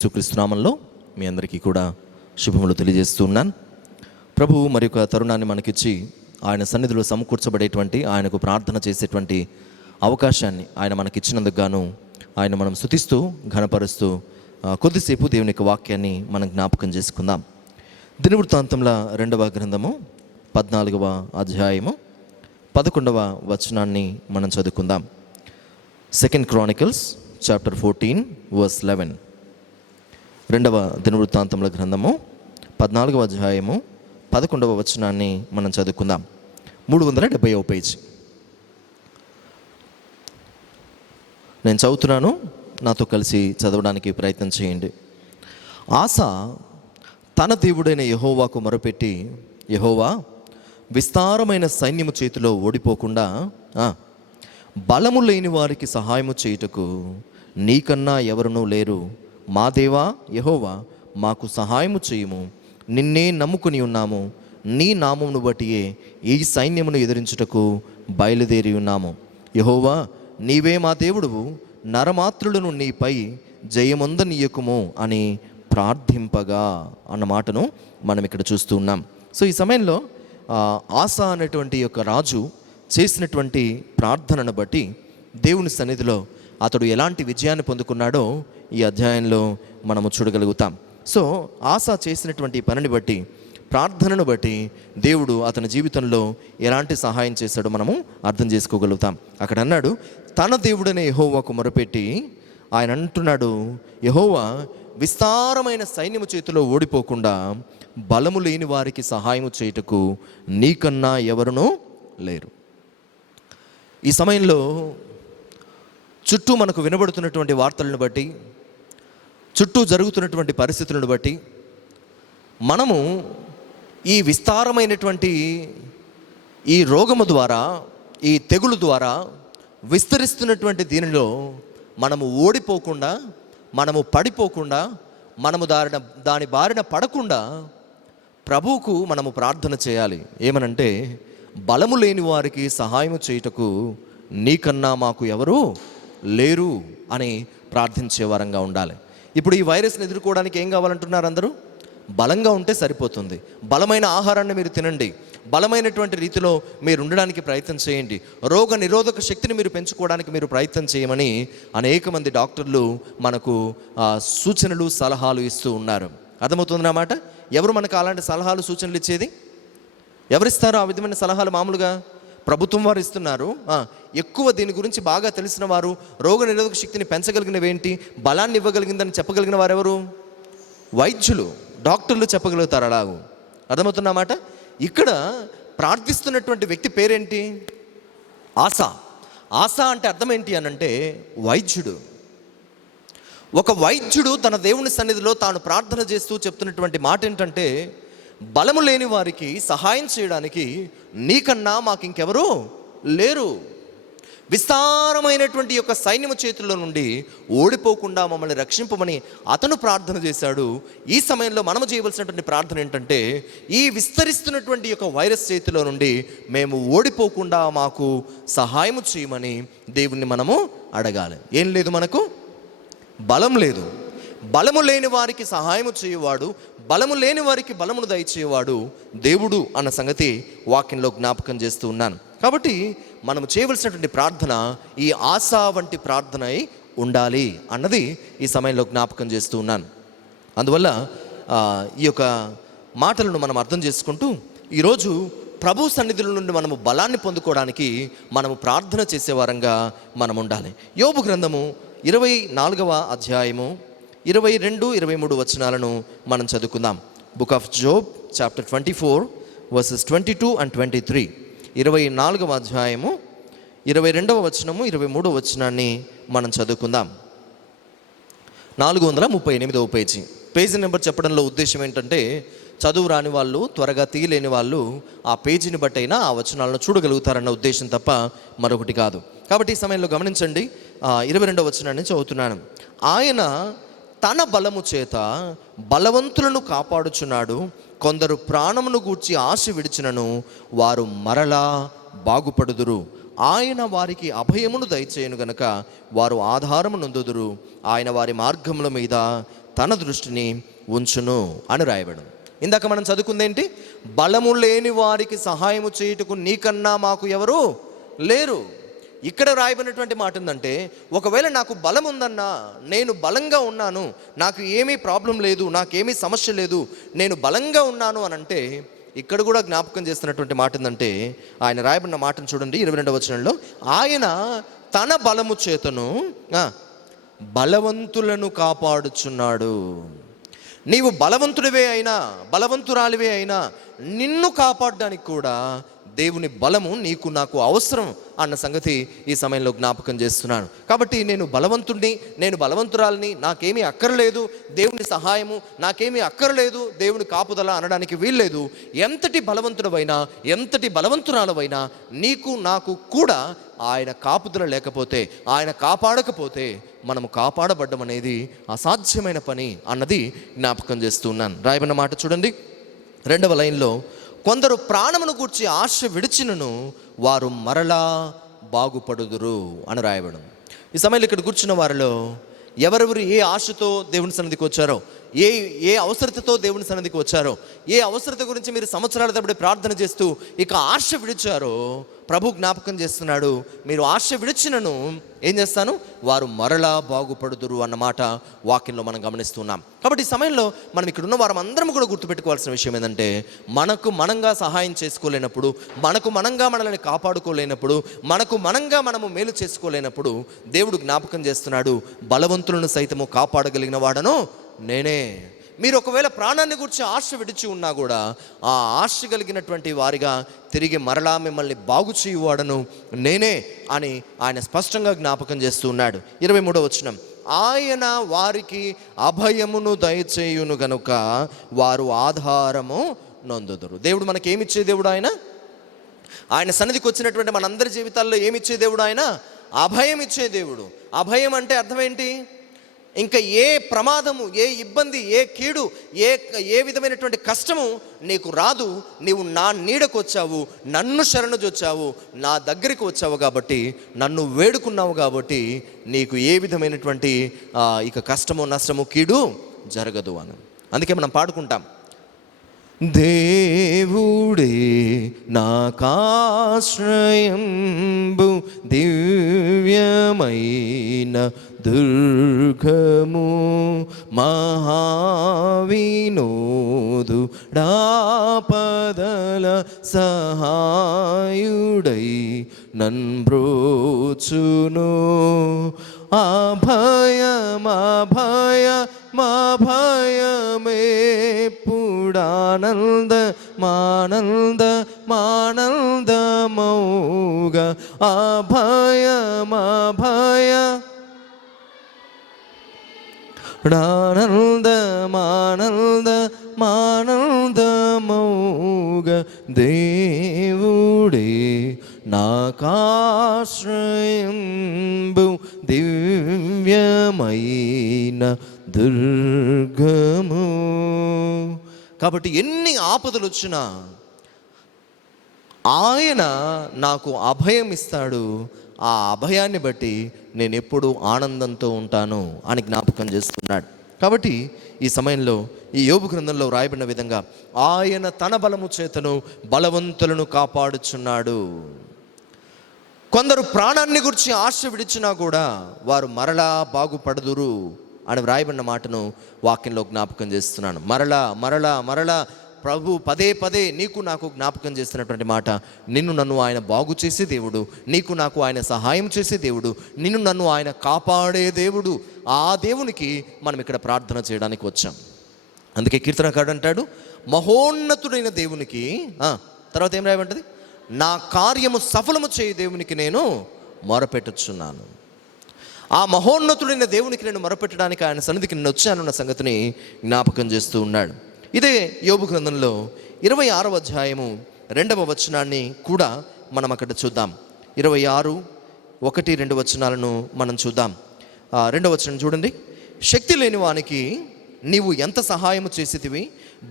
యేసుక్రీస్తు నామములో మీ అందరికీ కూడా శుభములు తెలియజేస్తూ ఉన్నాను. ప్రభువు మరి ఒక తరుణాన్ని మనకిచ్చి ఆయన సన్నిధిలో సమకూర్చబడేటువంటి, ఆయనకు ప్రార్థన చేసేటువంటి అవకాశాన్ని ఆయన మనకిచ్చినందుకు గాను ఆయన మనం స్తుతిస్తూ ఘనపరుస్తూ కొద్దిసేపు దేవుని యొక్క వాక్యాన్ని మనం జ్ఞాపకం చేసుకుందాం. దినవృత్తాంతముల 2వ గ్రంథము 14వ అధ్యాయము 11వ వచనాన్ని మనం చదువుకుందాం. 2 Chronicles చాప్టర్ 14 verse 11. 2వ దినవృత్తాంతముల గ్రంథము 14వ అధ్యాయము 11వ వచనాన్ని మనం చదువుకుందాం. 370వ పేజీ. నేను చదువుతున్నాను, నాతో కలిసి చదవడానికి ప్రయత్నం చేయండి. ఆసా తన దేవుడైన యెహోవాకు మొరపెట్టి, యెహోవా, విస్తారమైన సైన్యము చేతిలో ఓడిపోకుండా బలము లేని వారికి సహాయము చేయుటకు నీకన్నా ఎవరునూ లేరు. మా దేవా యెహోవా, మాకు సహాయము చేయుము. నిన్నే నమ్ముకుని ఉన్నాము. నీ నామమును బట్టియే ఈ సైన్యమును ఎదిరించుటకు బయలుదేరి ఉన్నాము. యెహోవా, నీవే మా దేవుడువు. నరమాత్రులను నీపై జయమొందనీయకుము అని ప్రార్థింపగా అన్న మాటను మనం ఇక్కడ చూస్తూ ఉన్నాం. సో ఈ సమయంలో ఆసా అనేటువంటి యొక్క రాజు చేసినటువంటి ప్రార్థనను బట్టి దేవుని సన్నిధిలో అతడు ఎలాంటి విజయాన్ని పొందుకున్నాడో ఈ అధ్యాయంలో మనము చూడగలుగుతాం. సో ఆసా చేసినటువంటి పనిని బట్టి, ప్రార్థనను బట్టి దేవుడు అతని జీవితంలో ఎలాంటి సహాయం చేశాడో మనము అర్థం చేసుకోగలుగుతాం. అక్కడ అన్నాడు, తన దేవుడనే యెహోవాకు మొరపెట్టి ఆయన అంటున్నాడు, యెహోవా, విస్తారమైన సైన్యము చేతిలో ఓడిపోకుండా బలము లేని వారికి సహాయము చేయుటకు నీకన్నా ఎవరునూ లేరు. ఈ సమయంలో చుట్టూ మనకు వినబడుతున్నటువంటి వార్తలను బట్టి, చుట్టూ జరుగుతున్నటువంటి పరిస్థితులను బట్టి మనము ఈ విస్తారమైనటువంటి ఈ రోగము ద్వారా, ఈ తెగులు ద్వారా విస్తరిస్తున్నటువంటి దీనిలో మనము ఓడిపోకుండా, మనము పడిపోకుండా, మనము దాని బారిన పడకుండా ప్రభువుకు మనము ప్రార్థన చేయాలి. ఏమనంటే, బలము లేని వారికి సహాయము చేయుటకు నీకన్నా మాకు ఎవరు లేరు అని ప్రార్థించే వారంగా ఉండాలి. ఇప్పుడు ఈ వైరస్ని ఎదుర్కోవడానికి ఏం కావాలంటున్నారు అందరూ? బలంగా ఉంటే సరిపోతుంది. బలమైన ఆహారాన్ని మీరు తినండి, బలమైనటువంటి రీతిలో మీరు ఉండడానికి ప్రయత్నం చేయండి, రోగ నిరోధక శక్తిని మీరు పెంచుకోవడానికి మీరు ప్రయత్నం చేయమని అనేక మంది డాక్టర్లు మనకు సూచనలు సలహాలు ఇస్తూ ఉన్నారు. అర్థమవుతుందన్నమాట. ఎవరు మనకు అలాంటి సలహాలు సూచనలు ఇచ్చేది? ఎవరిస్తారు ఆ విధమైన సలహాలు? మామూలుగా ప్రభుత్వం వారు ఇస్తున్నారు. ఎక్కువ దీని గురించి బాగా తెలిసిన వారు, రోగ నిరోధక శక్తిని పెంచగలిగినవి ఏంటి, బలాన్ని ఇవ్వగలిగిందని చెప్పగలిగిన వారు ఎవరు? వైద్యులు, డాక్టర్లు చెప్పగలుగుతారు. అలాగూ అర్థమవుతున్నమాట. ఇక్కడ ప్రార్థిస్తున్నటువంటి వ్యక్తి పేరేంటి? ఆసా. ఆసా అంటే అర్థం ఏంటి అనంటే వైద్యుడు. ఒక వైద్యుడు తన దేవుని సన్నిధిలో తాను ప్రార్థన చేస్తూ చెప్తున్నటువంటి మాట ఏంటంటే, బలము లేని వారికి సహాయం చేయడానికి నీకన్నా మాకు ఇంకెవరూ లేరు. విస్తారమైనటువంటి యొక్క సైన్యము చేతుల్లో నుండి ఓడిపోకుండా మమ్మల్ని రక్షింపమని అతను ప్రార్థన చేశాడు. ఈ సమయంలో మనము చేయవలసినటువంటి ప్రార్థన ఏంటంటే, ఈ విస్తరిస్తున్నటువంటి యొక్క వైరస్ చేతిలో నుండి మేము ఓడిపోకుండా మాకు సహాయము చేయమని దేవుణ్ణి మనము అడగాలి. ఏం లేదు, మనకు బలం లేదు. బలము లేని వారికి సహాయము చేయవాడు, బలము లేని వారికి బలమును దయచేవాడు దేవుడు అన్న సంగతి వాక్యంలో జ్ఞాపకం చేస్తూ ఉన్నాను. కాబట్టి మనము చేయవలసినటువంటి ప్రార్థన ఈ ఆశా వంటి ప్రార్థన అయి ఉండాలి అన్నది ఈ సమయంలో జ్ఞాపకం చేస్తూ ఉన్నాను. అందువల్ల ఈ యొక్క మాటలను మనం అర్థం చేసుకుంటూ ఈరోజు ప్రభు సన్నిధుల నుండి మనము బలాన్ని పొందుకోవడానికి మనము ప్రార్థన చేసేవారంగా మనం ఉండాలి. యోబు గ్రంథము 24వ అధ్యాయము 22, 23 వచనాలను మనం చదువుకుందాం. Book of Job chapter 24 verses 22 and 23. 24వ అధ్యాయము 22వ వచనము 23వ వచనాన్ని మనం చదువుకుందాం. 438వ పేజీ. పేజీ నెంబర్ చెప్పడంలో ఉద్దేశం ఏంటంటే, చదువు రాని వాళ్ళు, త్వరగా తీయలేని వాళ్ళు ఆ పేజీని బట్టి అయినా ఆ వచనాలను చూడగలుగుతారన్న ఉద్దేశం తప్ప మరొకటి కాదు. కాబట్టి ఈ సమయంలో గమనించండి, 22వ వచనాన్ని చదువుతున్నాను. ఆయన తన బలము చేత బలవంతులను కాపాడుచున్నాడు. కొందరు ప్రాణమును గూర్చి ఆశ విడిచినను వారు మరలా బాగుపడుదురు. ఆయన వారికి అభయమును దయచేయును గనుక వారు ఆధారము నొందుదురు. ఆయన వారి మార్గముల మీద తన దృష్టిని ఉంచును అని రాయబడింది. ఇందాక మనం చదువుకుందేంటి? బలము లేని వారికి సహాయము చేయుటకు నీకన్నా మాకు ఎవరు లేరు. ఇక్కడ రాయబడినటువంటి మాట ఏంటంటే, ఒకవేళ నాకు బలం ఉందన్నా, నేను బలంగా ఉన్నాను, నాకు ఏమీ ప్రాబ్లం లేదు, నాకేమీ సమస్య లేదు, నేను బలంగా ఉన్నాను అని అంటే, ఇక్కడ కూడా జ్ఞాపకం చేస్తున్నటువంటి మాట ఏంటంటే, ఆయన రాయబడిన మాటను చూడండి 22వ వచనంలో, ఆయన తన బలము చేతను బలవంతులను కాపాడుచున్నాడు. నీవు బలవంతుడివే అయినా, బలవంతురాలివే అయినా, నిన్ను కాపాడడానికి కూడా దేవుని బలము నీకు నాకు అవసరం అన్న సంగతి ఈ సమయంలో జ్ఞాపకం చేస్తున్నాను. కాబట్టి నేను బలవంతుడిని, నేను బలవంతురాలిని, నాకేమీ అక్కర్లేదు దేవుని సహాయము, నాకేమీ అక్కర్లేదు దేవుని కాపుదల అనడానికి వీల్లేదు. ఎంతటి బలవంతుడవైనా, ఎంతటి బలవంతురాలవైనా, నీకు నాకు కూడా ఆయన కాపుదల లేకపోతే, ఆయన కాపాడకపోతే మనము కాపాడబడ్డం అనేది అసాధ్యమైన పని అన్నది జ్ఞాపకం చేస్తున్నాను. రాయబడిన మాట చూడండి 2వ లైన్లో, కొందరు ప్రాణమును గూర్చి ఆశ విడిచినను వారు మరలా బాగుపడుదురు అని రాయబడం. ఈ సమయంలో ఇక్కడ కూర్చున్న వారిలో ఎవరెవరు ఏ ఆశతో దేవుని సన్నిధికి వచ్చారో, ఏ అవసరతతో దేవుని సన్నిధికి వచ్చారో, ఏ అవసరత గురించి మీరు సంవత్సరాల తరబడి ప్రార్థన చేస్తూ ఇక ఆశ విడిచారో ప్రభు జ్ఞాపకం చేస్తున్నాడు. మీరు ఆశ విడిచినను ఏం చేస్తాను, వారు మరలా బాగుపడుదురు అన్నమాట వాక్యంలో మనం గమనిస్తున్నాం. కాబట్టి ఈ సమయంలో మనం ఇక్కడ ఉన్న వారం అందరం కూడా గుర్తుపెట్టుకోవాల్సిన విషయం ఏంటంటే, మనకు మనంగా సహాయం చేసుకోలేనప్పుడు, మనకు మనంగా మనల్ని కాపాడుకోలేనప్పుడు, మనకు మనంగా మనము మేలు చేసుకోలేనప్పుడు దేవుడు జ్ఞాపకం చేస్తున్నాడు, బలవంతులను సైతము కాపాడగలిగిన వాడను నేనే. మీరు ఒకవేళ ప్రాణాన్ని గురించి ఆశ విడిచి ఉన్నా కూడా ఆ ఆశ కలిగినటువంటి వారిగా తిరిగి మరలా మిమ్మల్ని బాగు చేయువాడను నేనే అని ఆయన స్పష్టంగా జ్ఞాపకం చేస్తూ ఉన్నాడు. 23వ వచనం, ఆయన వారికి అభయమును దయచేయును గనుక వారు ఆధారము నొందుదురు. దేవుడు మనకి ఏమిచ్చే దేవుడు ఆయన సన్నిధికి వచ్చినటువంటి మనందరి జీవితాల్లో ఏమిచ్చే దేవుడు? ఆయన అభయం ఇచ్చే దేవుడు. అభయం అంటే అర్థం ఏంటి? ఇంకా ఏ ప్రమాదము, ఏ ఇబ్బంది, ఏ కీడు, ఏ విధమైనటువంటి కష్టము నీకు రాదు. నీవు నా నీడకు వచ్చావు, నన్ను శరణుజొచ్చావు, నా దగ్గరికి వచ్చావు కాబట్టి, నన్ను వేడుకున్నావు కాబట్టి నీకు ఏ విధమైనటువంటి ఇక కష్టము, నష్టము, కీడు జరగదు అని. అందుకే మనం పాడుకుంటాం, దేవుడే నాకాశ్రయంబు దివ్యమైన దుర్గము మహావినోదు డాపదల సహాయుడై నన్బ్రోచును అభయమేపుడానంద మానందమౌగ మానందమౌగ దేవుడే నాకాశ్రయంబు దివ్యమైన దుర్గము. కాబట్టి ఎన్ని ఆపదలు వచ్చినా ఆయన నాకు అభయం ఇస్తాడు. ఆ అభయాన్ని బట్టి నేను ఎప్పుడూ ఆనందంతో ఉంటాను అని జ్ఞాపకం చేస్తున్నాడు. కాబట్టి ఈ సమయంలో ఈ యోబు గ్రంథంలో రాయబడిన విధంగా ఆయన తన బలము చేతను బలవంతులను కాపాడుచున్నాడు. కొందరు ప్రాణాన్ని గురించి ఆశ విడిచినా కూడా వారు మరలా బాగుపడదురు అని వ్రాయబడిన మాటను వాక్యంలో జ్ఞాపకం చేస్తున్నాను. మరలా మరలా మరలా ప్రభు పదే పదే నీకు నాకు జ్ఞాపకం చేస్తున్నటువంటి మాట, నిన్ను నన్ను ఆయన బాగు చేసే దేవుడు, నీకు నాకు ఆయన సహాయం చేసే దేవుడు, నిన్ను నన్ను ఆయన కాపాడే దేవుడు. ఆ దేవునికి మనం ఇక్కడ ప్రార్థన చేయడానికి వచ్చాం. అందుకే కీర్తనకారుడు అంటాడు, మహోన్నతుడైన దేవునికి తర్వాత ఏం రాయబడ్డది, నా కార్యము సఫలము చేయ దేవునికి నేను మొరపెట్టుచున్నాను. ఆ మహోన్నతుడైన దేవునికి నేను మొరపెట్టడానికి ఆయన సన్నిధికి నేను వచ్చానన్న సంగతిని జ్ఞాపకం చేస్తూ ఉన్నాడు. ఇదే యోబు గ్రంథంలో 26వ అధ్యాయము 2వ వచనాన్ని కూడా మనం అక్కడ చూద్దాం. 26, 1, 2 వచనాలను మనం చూద్దాం. 2వ వచనం చూడండి. శక్తి లేని వానికి నీవు ఎంత సహాయము చేసేదివి,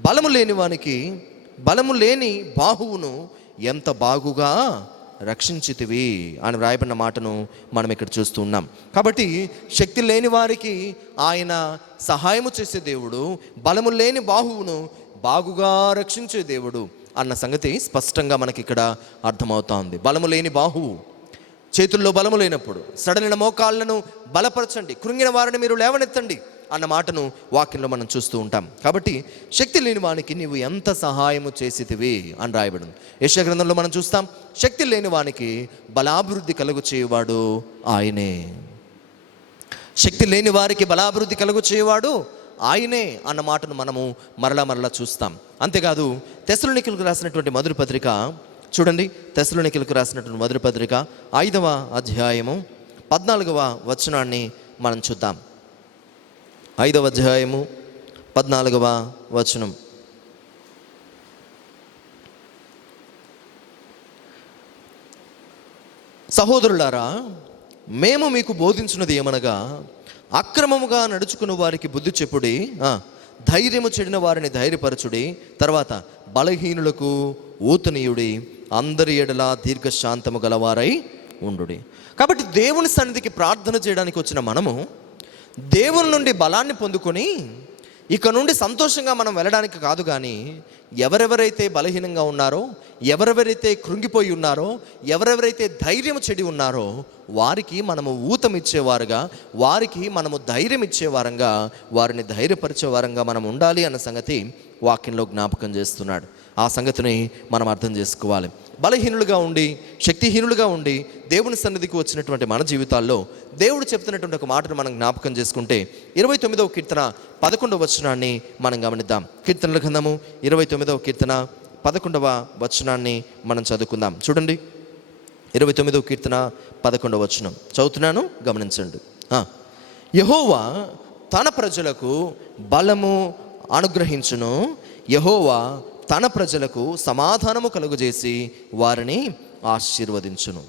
బలము లేని వానికి బలము లేని బాహువును ఎంత బాగుగా రక్షించితివి అని వ్రాయబడిన మాటను మనం ఇక్కడ చూస్తూ ఉన్నాం. కాబట్టి శక్తి లేని వారికి ఆయన సహాయము చేసే దేవుడు, బలము లేని బాహువును బాగుగా రక్షించే దేవుడు అన్న సంగతి స్పష్టంగా మనకి ఇక్కడ అర్థమవుతా ఉంది. బలము లేని బాహువు, చేతుల్లో బలము లేనప్పుడు సడలిన మోకాళ్ళను బలపరచండి, కృంగిన వారిని మీరు లేవనెత్తండి అన్న మాటను వాక్యంలో మనం చూస్తూ ఉంటాం. కాబట్టి శక్తి లేని వానికి నీవు ఎంత సహాయము చేసితివి అని రాయబడింది. యెషయా గ్రంథంలో మనం చూస్తాం, శక్తి లేని వానికి బలాభివృద్ధి కలుగు చేయువాడు ఆయనే. శక్తి లేని వారికి బలాభివృద్ధి కలుగు చేయువాడు ఆయనే అన్న మాటను మనము మరలా చూస్తాం. అంతేకాదు తెస్సలోనికీయులకు రాసినటువంటి మొదటి పత్రిక చూడండి. తెస్సలోనికీయులకు రాసినటువంటి మొదటి పత్రిక 5వ అధ్యాయము 14వ వచనాన్ని మనం చూద్దాం. 5వ అధ్యాయము 14వ వచనం. సహోదరులారా, మేము మీకు బోధించినది ఏమనగా, అక్రమముగా నడుచుకున్న వారికి బుద్ధి చెప్పుడి, ధైర్యము చెడిన వారిని ధైర్యపరచుడి, తర్వాత బలహీనులకు ఊతనీయుడి, అందరి ఎడల దీర్ఘశాంతము గలవారై ఉండుడి. కాబట్టి దేవుని సన్నిధికి ప్రార్థన చేయడానికి వచ్చిన మనము దేవుని నుండి బలాన్ని పొందుకొని ఇక నుండి సంతోషంగా మనం వెళ్ళడానికి కాదు, కానీ ఎవరెవరైతే బలహీనంగా ఉన్నారో, ఎవరెవరైతే కృంగిపోయి ఉన్నారో, ఎవరెవరైతే ధైర్యం చెడి ఉన్నారో వారికి మనము ఊతమిచ్చేవారుగా, వారికి మనము ధైర్యం ఇచ్చేవారంగా, వారిని ధైర్యపరిచేవారంగా మనం ఉండాలి అన్న సంగతి వాక్యంలో జ్ఞాపకం చేస్తున్నాడు. ఆ సంగతిని మనం అర్థం చేసుకోవాలి. బలహీనులుగా ఉండి, శక్తిహీనులుగా ఉండి దేవుని సన్నిధికి వచ్చినటువంటి మన జీవితాల్లో దేవుడు చెప్తున్నటువంటి ఒక మాటను మనం జ్ఞాపకం చేసుకుంటే 29వ కీర్తన 11వ వచనాన్ని మనం గమనిద్దాం. కీర్తనల గ్రంథము 29వ కీర్తన 11వ వచనాన్ని మనం చదువుకుందాం. చూడండి, 29వ కీర్తన 11వ వచనం చదువుతున్నాను, గమనించండి. యెహోవా తన ప్రజలకు బలము అనుగ్రహించును, యెహోవా తన ప్రజలకు సమాధానము కలుగజేసి వారిని ఆశీర్వదించును.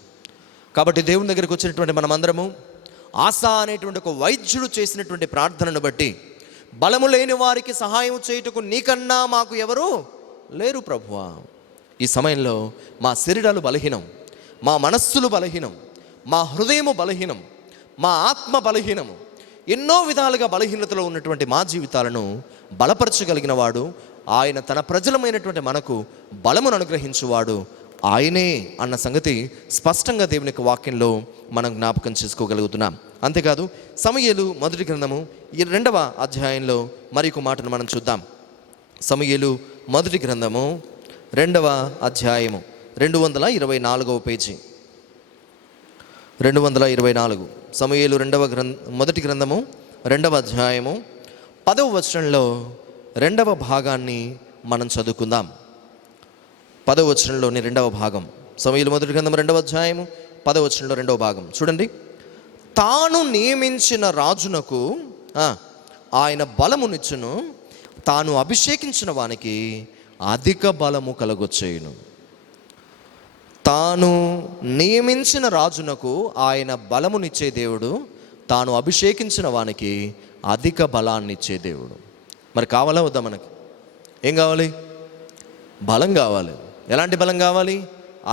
కాబట్టి దేవుని దగ్గరికి వచ్చినటువంటి మనమందరము ఆసా అనేటువంటి ఒక వైద్యుడు చేసినటువంటి ప్రార్థనను బట్టి, బలము లేని వారికి సహాయం చేయుటకు నీకన్నా మాకు ఎవరు లేరు ప్రభువా. ఈ సమయంలో మా శరీరాలు బలహీనం, మా మనస్సులు బలహీనం, మా హృదయము బలహీనం, మా ఆత్మ బలహీనము, ఎన్నో విధాలుగా బలహీనతలో ఉన్నటువంటి మా జీవితాలను బలపరచగలిగిన వాడు ఆయన, తన ప్రజలమైనటువంటి మనకు బలమును అనుగ్రహించువాడు ఆయనే అన్న సంగతి స్పష్టంగా దేవుని యొక్క వాక్యంలో మనం జ్ఞాపకం చేసుకోగలుగుతున్నాం. అంతేకాదు సమూయేలు మొదటి గ్రంథము 2వ అధ్యాయంలో మరి ఒక మాటను మనం చూద్దాం. సమూయేలు మొదటి గ్రంథము 2వ అధ్యాయము 224వ పేజీ, 224. సమూయేలు మొదటి గ్రంథము 2వ అధ్యాయము 10వ వచనంలో 2వ భాగాన్ని మనం చదువుకుందాం. 10వ వచనంలోని 2వ భాగం, సమూయేలు మొదటి గ్రంథం 2వ అధ్యాయము 10వ వచనంలో 2వ భాగం చూడండి. తాను నియమించిన రాజునకు ఆయన బలమునిచ్చును, తాను అభిషేకించిన వానికి అధిక బలము కలుగొచ్చేయును. తాను నియమించిన రాజునకు ఆయన బలమునిచ్చే దేవుడు, తాను అభిషేకించిన వానికి అధిక బలాన్ని ఇచ్చే దేవుడు. మరి కావాలా వద్దా? మనకి ఏం కావాలి? బలం కావాలి. ఎలాంటి బలం కావాలి?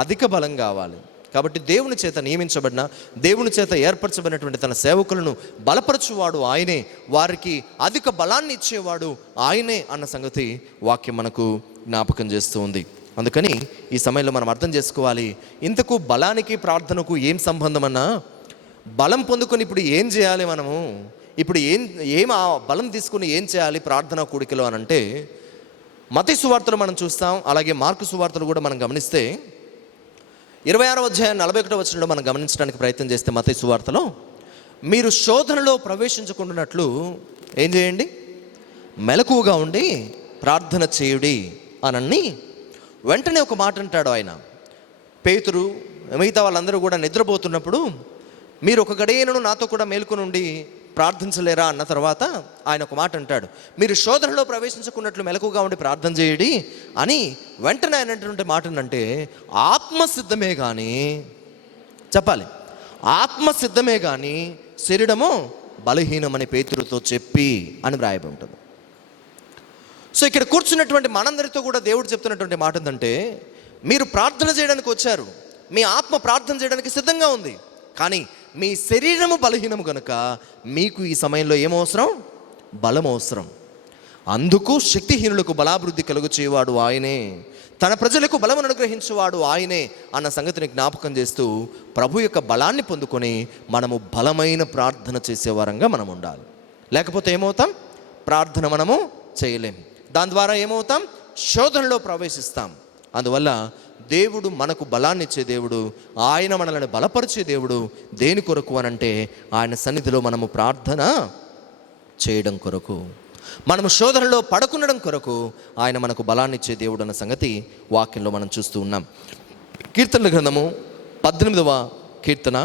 అధిక బలం కావాలి. కాబట్టి దేవుని చేత నియమించబడిన, దేవుని చేత ఏర్పరచబడినటువంటి తన సేవకులను బలపరచువాడు ఆయనే, వారికి అధిక బలాన్ని ఇచ్చేవాడు ఆయనే అన్న సంగతి వాక్యం మనకు జ్ఞాపకం చేస్తూ ఉంది. అందుకని ఈ సమయంలో మనం అర్థం చేసుకోవాలి, ఇంతకు బలానికి ప్రార్థనకు ఏం సంబంధం అన్నా, బలం పొందుకొని ఇప్పుడు ఏం చేయాలి మనము, ఇప్పుడు ఏం ఆ బలం తీసుకుని ఏం చేయాలి ప్రార్థనా కూడికలో అని అంటే, మత్తయి సువార్తలు మనం చూస్తాం, అలాగే మార్కు సువార్తలు కూడా మనం గమనిస్తే 26వ అధ్యాయం 41వ వచనంలో మనం గమనించడానికి ప్రయత్నం చేస్తే, మత్తయి సువార్తలో మీరు శోధనలో ప్రవేశించకుండానట్లు ఏం చేయండి, మెలకువగా ఉండి ప్రార్థన చేయుడి అని వెంటనే ఒక మాట అంటాడు ఆయన. పేతురు మిగతా వాళ్ళందరూ కూడా నిద్రపోతున్నప్పుడు మీరు ఒక గడియను నాతో కూడా మేలుకొని ఉండి ప్రార్థించలేరా అన్న తర్వాత ఆయన ఒక మాట అంటాడు, మీరు శోధనలో ప్రవేశించుకున్నట్లు మెలకుగా ఉండి ప్రార్థన చేయడి అని. వెంటనే ఆయన అంటున్నటువంటి మాట ఏంటంటే, ఆత్మసిద్ధమే కానీ, చెప్పాలి, ఆత్మసిద్ధమే కానీ శరీరము బలహీనమని పేతురుతో చెప్పి అని వ్రాయబడి ఉంటుంది. సో ఇక్కడ కూర్చున్నటువంటి మనందరితో కూడా దేవుడు చెప్తున్నటువంటి మాట ఏంటంటే, మీరు ప్రార్థన చేయడానికి వచ్చారు, మీ ఆత్మ ప్రార్థన చేయడానికి సిద్ధంగా ఉంది, కానీ మీ శరీరము బలహీనము కనుక మీకు ఈ సమయంలో ఏమవసరం? బలం అవసరం. అందుకు శక్తిహీనులకు బలాభివృద్ధి కలుగు చేయవాడు ఆయనే, తన ప్రజలకు బలమును అనుగ్రహించేవాడు ఆయనే అన్న సంగతిని జ్ఞాపకం చేస్తూ ప్రభు యొక్క బలాన్ని పొందుకొని మనము బలమైన ప్రార్థన చేసేవారంగా మనం ఉండాలి. లేకపోతే ఏమవుతాం? ప్రార్థన మనము చేయలేం. దాని ద్వారా ఏమవుతాం? శోధనలో ప్రవేశిస్తాం. అందువల్ల దేవుడు మనకు బలాన్ని ఇచ్చే దేవుడు, ఆయన మనల్ని బలపరిచే దేవుడు. దేని కొరకు అనంటే ఆయన సన్నిధిలో మనము ప్రార్థన చేయడం కొరకు, మనము శోధనలో పడకుండడం కొరకు ఆయన మనకు బలాన్ని ఇచ్చే దేవుడు అన్న సంగతి వాక్యంలో మనం చూస్తూ ఉన్నాం. కీర్తనల గ్రంథము 18వ కీర్తన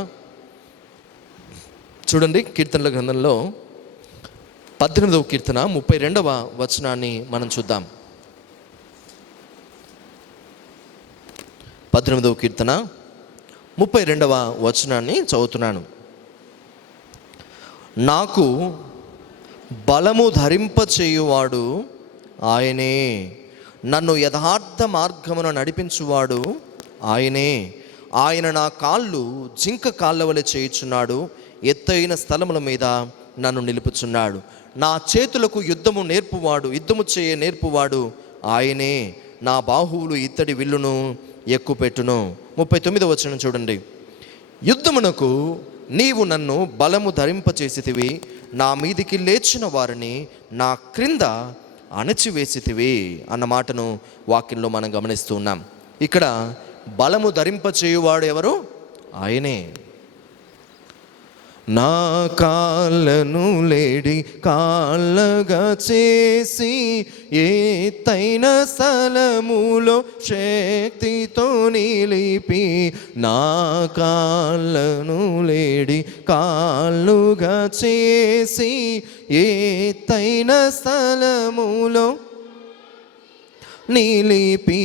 చూడండి. కీర్తనల గ్రంథంలో 18వ కీర్తన 32వ వచనాన్ని మనం చూద్దాం. 18వ కీర్తన 32వ వచనాన్ని చదువుతున్నాను. నాకు బలము ధరింపచేయువాడు ఆయనే, నన్ను యథార్థ మార్గమున నడిపించువాడు ఆయనే. ఆయన నా కాళ్ళు జింక కాళ్ళ వలె చేయుచున్నాడు, ఎత్తైన స్థలముల మీద నన్ను నిలుపుచున్నాడు. నా చేతులకు యుద్ధము చేయ నేర్పువాడు ఆయనే, నా బాహువులు ఇత్తడి విల్లును ఎక్కుపెట్టును. 39వ వచనం చూడండి. యుద్ధమునకు నీవు నన్ను బలము ధరింపచేసితివి, నా మీదికి లేచిన వారిని నా క్రింద అణచివేసితివి అన్న మాటను వాక్యంలో మనం గమనిస్తూ ఉన్నాం. ఇక్కడ బలము ధరింపచేయువాడు ఎవరు? ఆయనే. నా కాళ్ళను లేడి కాళ్ళగా చేసి ఎత్తైన స్థలములో శక్తితో నిలిపి, నా కాళ్ళను లేడి కాళ్ళుగా చేసి ఎత్తైన స్థలములో నిలిపి,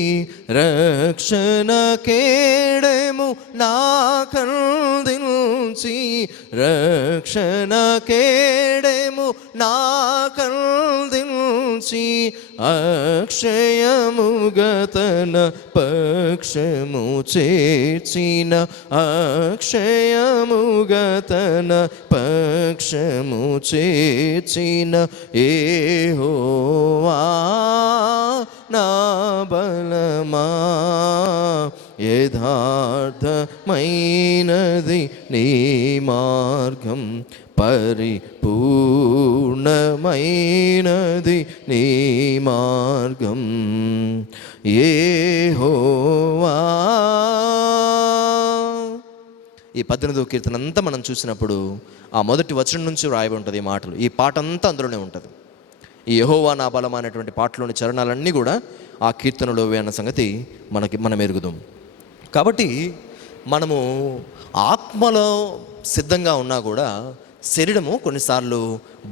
రక్షణ కేడము నాకందించి, రక్షణ కేడము నాకందించి, అక్షయముగతన పక్షము చేర్చిన, అక్షయముగతన పక్షము చేర్చిన యెహోవా నా బలమా, యథార్థమైనది నీ మార్గం, పరిపూర్ణమైనది నీ మార్గం యెహోవా. ఈ 18వ కీర్తన అంతా మనం చూసినప్పుడు ఆ మొదటి వచనం నుంచి రాయబడి ఉంటుంది ఈ మాటలు. ఈ పాట అంతా అందులోనే ఉంటుంది. ఈ యెహోవా నా బలం అనేటువంటి పాటలోని చరణాలన్నీ కూడా ఆ కీర్తనలోవే అన్న సంగతి మనం ఎరుగుదాం. కాబట్టి మనము ఆత్మలో సిద్ధంగా ఉన్నా కూడా శరీరము కొన్నిసార్లు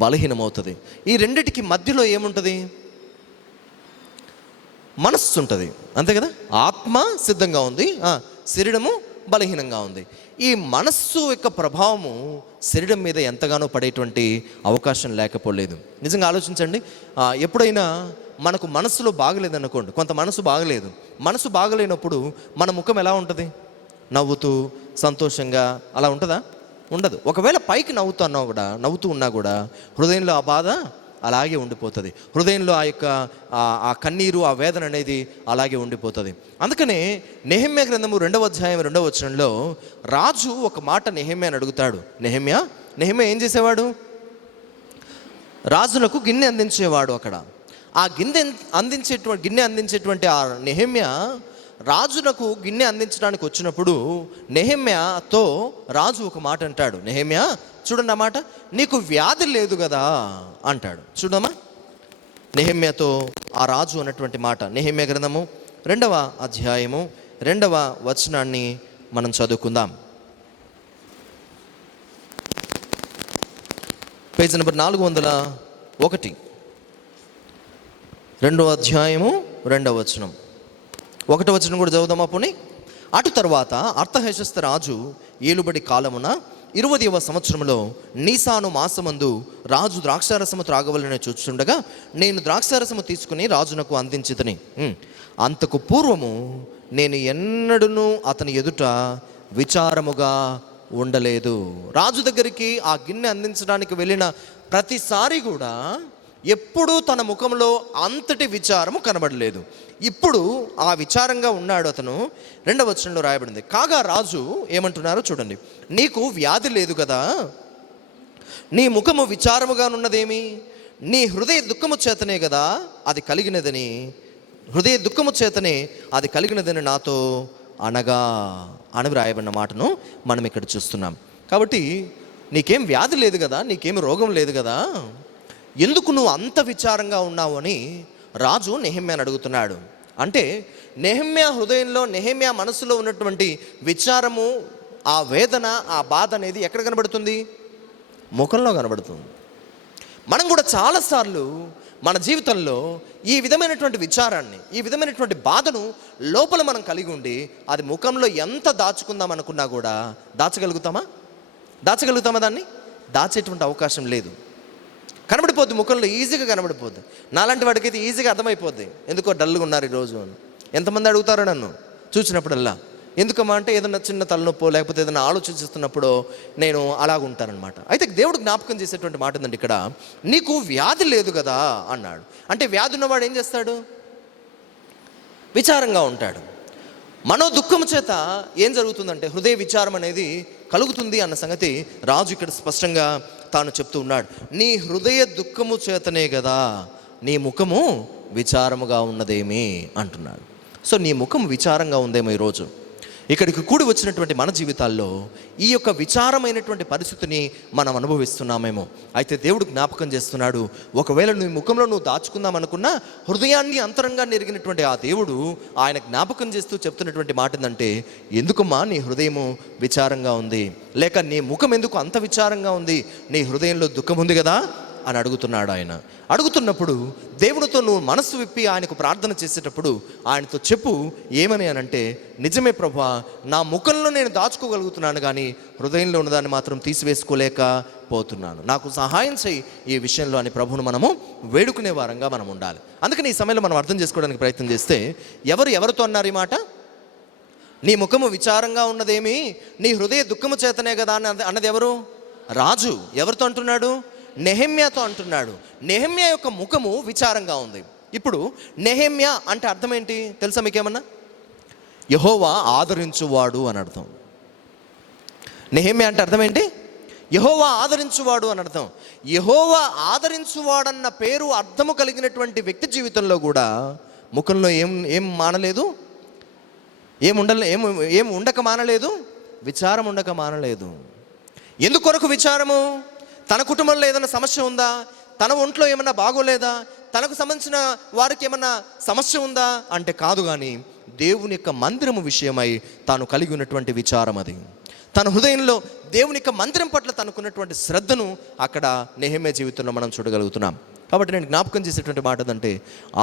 బలహీనమవుతుంది. ఈ రెండిటికి మధ్యలో ఏముంటుంది? మనస్సు ఉంటుంది, అంతే కదా. ఆత్మ సిద్ధంగా ఉంది, శరీరము బలహీనంగా ఉంది. ఈ మనస్సు యొక్క ప్రభావము శరీరం మీద ఎంతగానో పడేటువంటి అవకాశం లేకపోలేదు. నిజంగా ఆలోచించండి. ఎప్పుడైనా మనకు మనస్సులో బాగలేదనుకోండి, కొంత మనసు బాగలేదు, మనసు బాగలేనప్పుడు మన ముఖం ఎలా ఉంటుంది? నవ్వుతూ సంతోషంగా అలా ఉంటుందా? ఉండదు. ఒకవేళ పైకి నవ్వుతూ ఉన్నా కూడా హృదయంలో ఆ బాధ అలాగే ఉండిపోతుంది. హృదయంలో ఆ కన్నీరు, ఆ వేదన అనేది అలాగే ఉండిపోతుంది. అందుకనే నెహెమ్యా గ్రంథము 2వ అధ్యాయం 2వ వచనంలో రాజు ఒక మాట నెహెమ్యాని అడుగుతాడు. నెహెమ్యా ఏం చేసేవాడు? రాజులకు గిన్నె అందించేవాడు. అక్కడ ఆ గిన్నె అందించేటువంటి ఆ నెహెమ్యా రాజునకు గిన్నె అందించడానికి వచ్చినప్పుడు నెహెమ్యాతో రాజు ఒక మాట అంటాడు. నెహెమ్యా చూడండి, ఆ మాట, నీకు వ్యాధి లేదు కదా అంటాడు. చూడమ్మా, నెహెమ్యాతో ఆ రాజు అన్నటువంటి మాట. నెహెమ్యా గ్రంథము 2వ అధ్యాయము 2వ వచనాన్ని మనం చదువుకుందాం. పేజ్ నెంబర్ 401, 2వ అధ్యాయము 2వ వచనం. 1వ వచనం కూడా చదువుదామా పోనీ. అటు తర్వాత అర్తహషస్త రాజు ఏలుబడి కాలమున 20వ సంవత్సరంలో నీసాను మాసమందు రాజు ద్రాక్షారసము త్రాగవలనని చూస్తుండగా నేను ద్రాక్షారసము తీసుకుని రాజునకు అందించితిని. అంతకు పూర్వము నేను ఎన్నడూను అతని ఎదుట విచారముగా ఉండలేదు. రాజు దగ్గరికి ఆ గిన్నె అందించడానికి వెళ్ళిన ప్రతిసారి కూడా ఎప్పుడూ తన ముఖంలో అంతటి విచారము కనబడలేదు. ఇప్పుడు ఆ విచారంగా ఉన్నాడు అతను. 2వ వచనంలో రాయబడింది, కాగా రాజు ఏమంటున్నారో చూడండి, నీకు వ్యాధి లేదు కదా, నీ ముఖము విచారముగానున్నదేమి, నీ హృదయ దుఃఖము చేతనే కదా అది కలిగినదని, హృదయ దుఃఖము చేతనే అది కలిగినదని నాతో అనగా అని వ్రాయబడిన మాటను మనం ఇక్కడ చూస్తున్నాం. కాబట్టి నీకేం వ్యాధి లేదు కదా, నీకేం రోగం లేదు కదా, ఎందుకు నువ్వు అంత విచారంగా ఉన్నావు అని రాజు నెహెమ్యాని అడుగుతున్నాడు. అంటే నెహెమ్యా హృదయంలో, నెహెమ్యా మనసులో ఉన్నటువంటి విచారము, ఆ వేదన, ఆ బాధ అనేది ఎక్కడ కనబడుతుంది? ముఖంలో కనబడుతుంది. మనం కూడా చాలాసార్లు మన జీవితంలో ఈ విధమైనటువంటి విచారాన్ని, ఈ విధమైనటువంటి బాధను లోపల మనం కలిగి ఉండి అది ముఖంలో ఎంత దాచుకుందాం అనుకున్నా కూడా దాచగలుగుతామా? దాన్ని దాచేటువంటి అవకాశం లేదు. కనబడిపోద్ది, ముఖంలో ఈజీగా కనబడిపోద్ది. నాలాంటి వాడికైతే ఈజీగా అర్థమైపోద్ది ఎందుకో డల్గా ఉన్నారు ఈరోజు అని. ఎంతమంది అడుగుతారో నన్ను చూసినప్పుడల్లా, ఎందుకమ్మా అంటే ఏదైనా చిన్న తలనొప్పో లేకపోతే ఏదైనా ఆలోచిస్తున్నప్పుడో నేను అలాగుంటానమాట. అయితే దేవుడు జ్ఞాపకం చేసేటువంటి మాట ఏంటంటే ఇక్కడ, నీకు వ్యాధి లేదు కదా అన్నాడు. అంటే వ్యాధి ఉన్నవాడు ఏం చేస్తాడు? విచారంగా ఉంటాడు. మనో దుఃఖము చేత ఏం జరుగుతుందంటే హృదయ విచారం అనేది కలుగుతుంది అన్న సంగతి రాజు ఇక్కడ స్పష్టంగా తాను చెప్తూ ఉన్నాడు. నీ హృదయ దుఃఖము చేతనే కదా నీ ముఖము విచారముగా ఉన్నదేమి అంటున్నాడు. సో నీ ముఖం విచారంగా ఉందేమో ఈరోజు. ఇక్కడికి కూడి వచ్చినటువంటి మన జీవితాల్లో ఈ యొక్క విచారమైనటువంటి పరిస్థితిని మనం అనుభవిస్తున్నామేమో. అయితే దేవుడు జ్ఞాపకం చేస్తున్నాడు, ఒకవేళ నీ ముఖంలో నువ్వు దాచుకుందాం అనుకున్నా హృదయాన్ని అంతరంగాన్ని ఎరిగినటువంటి ఆ దేవుడు ఆయన జ్ఞాపకం చేస్తూ చెప్తున్నటువంటి మాట ఏంటంటే, ఎందుకమ్మా నీ హృదయము విచారంగా ఉంది, లేక నీ ముఖం ఎందుకు అంత విచారంగా ఉంది, నీ హృదయంలో దుఃఖం ఉంది కదా అని అడుగుతున్నాడు. ఆయన అడుగుతున్నప్పుడు దేవుడితో నువ్వు మనస్సు విప్పి ఆయనకు ప్రార్థన చేసేటప్పుడు ఆయనతో చెప్పు, ఏమని అనంటే, నిజమే ప్రభువా, నా ముఖంలో నేను దాచుకోగలుగుతున్నాను కానీ హృదయంలో ఉన్నదాన్ని మాత్రం తీసివేసుకోలేకపోతున్నాను, నాకు సహాయం చేయి ఈ విషయంలో అని ప్రభువును మనము వేడుకునే వారంగా మనం ఉండాలి. అందుకని ఈ సమయంలో మనం అర్థం చేసుకోవడానికి ప్రయత్నం చేస్తే, ఎవరితో అన్నారు ఈ మాట? నీ ముఖము విచారంగా ఉన్నదేమి, నీ హృదయ దుఃఖము చేతనే కదా అన్నది ఎవరు? రాజు. ఎవరితో అంటున్నాడు? నెహెమ్యాతో అంటున్నాడు. నెహెమ్యా యొక్క ముఖము విచారంగా ఉంది. ఇప్పుడు నెహెమ్యా అంటే అర్థం ఏంటి తెలుసా మీకేమన్నా? యెహోవా ఆదరించువాడు అని అర్థం. నెహెమ్యా అంటే అర్థం ఏంటి? యెహోవా ఆదరించువాడు అని అర్థం. యెహోవా ఆదరించువాడన్న పేరు అర్థము కలిగినటువంటి వ్యక్తి జీవితంలో కూడా ముఖంలో ఏం మానలేదు, ఏం ఉండక మానలేదు, విచారం ఉండక మానలేదు. ఎందుకొరకు విచారము? తన కుటుంబంలో ఏదైనా సమస్య ఉందా, తన ఒంట్లో ఏమన్నా బాగోలేదా, తనకు సంబంధించిన వారికి ఏమన్నా సమస్య ఉందా అంటే కాదు, కానీ దేవుని యొక్క మందిరము విషయమై తాను కలిగి ఉన్నటువంటి విచారం అది. తన హృదయంలో దేవుని యొక్క మందిరం పట్ల తనకున్నటువంటి శ్రద్ధను అక్కడ నెహెమ్యా జీవితంలో మనం చూడగలుగుతున్నాం. కాబట్టి నేను జ్ఞాపకం చేసేటువంటి మాట ఏంటంటే,